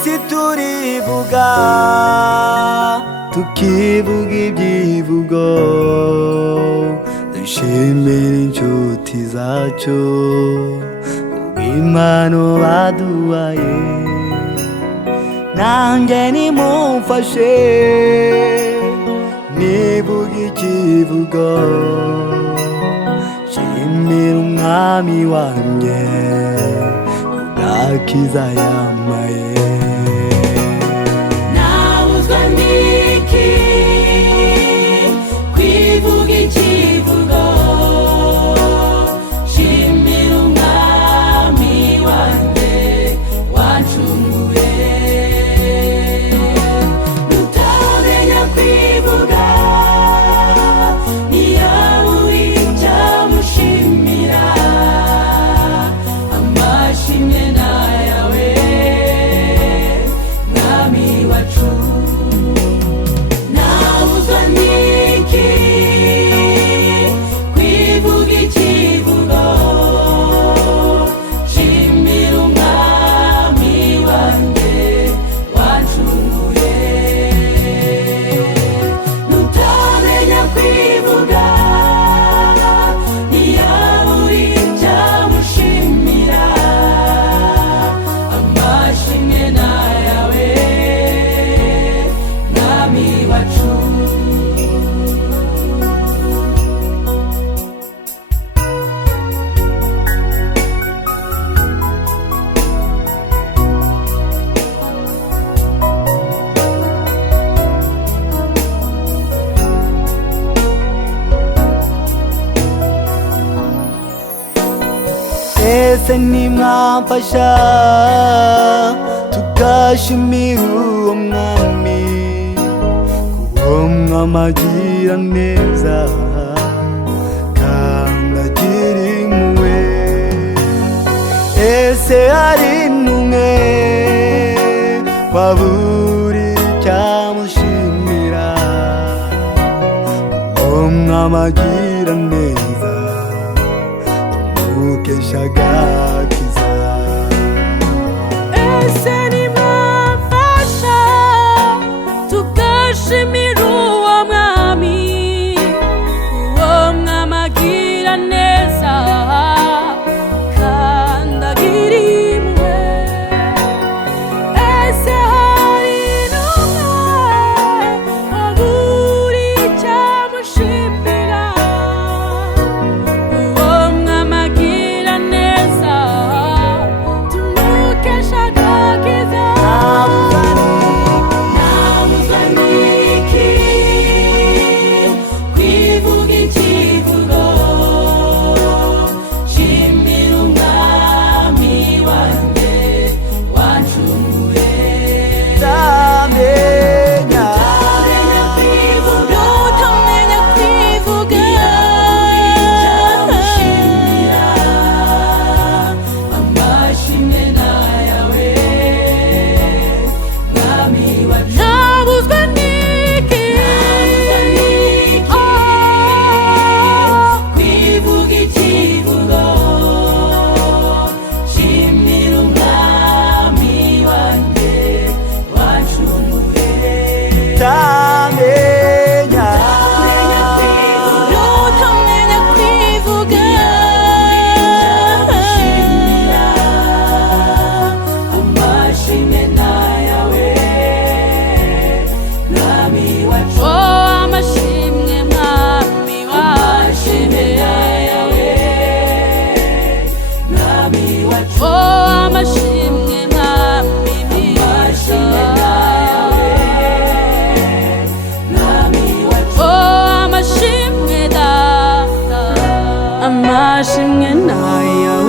isi turivuga tukivuga ibyivugo dushimira inshuti zacu kubw'impano baduhaye nanjye nimumfashe nivuga ikivugo shimira umwami wanjye kubw'agakiza yampaye nabuzwa n'iki kwivuga ikivugo shimira umwami wanjye wancunguye nutamenya kwivuga ntiyabura icyamushimira amashimwe n'ayawe mwami wacu nabuzwa n'iki kwivuga ikivugo shimira umwami wanjye wancunguye nutamenya kwivuga ntiyabura icyamushimira amashimwe n'ayawe mwami wacu ese nimwamfasha tugashimira uwo mwami kuwo mwamagira neza kandi agira impuhwe ese hari n'umwe wabura icyamushimira kuwo mwamagira neza mukesha agakiza ese nimwamfasha tugashimira uwo mwami uwo mwamagira neza kandi agira impuhwe ese hari n'umwe wabura icyamushimira uwo mwamagira neza tumukesha agakiza nabuzwa n'iki kwivuga ikivugo shimira umwami wanjye wancunguye tamenya utamenya kwivuga icyamushimira amashimwe n'ayawe mwami wacu nabuzwa n'iki kwivuga ikivugo shimira umwami wanjye wancunguye tamenya utamenya kwivuga icyamushimira amashimwe n'ayawe mwami wacu amashimwe mwami wacu n'ayawe mwami wacu amashimwe mwami amashimwe n'ayawe mwami wacu amashimwe data amashimwe n'ayawe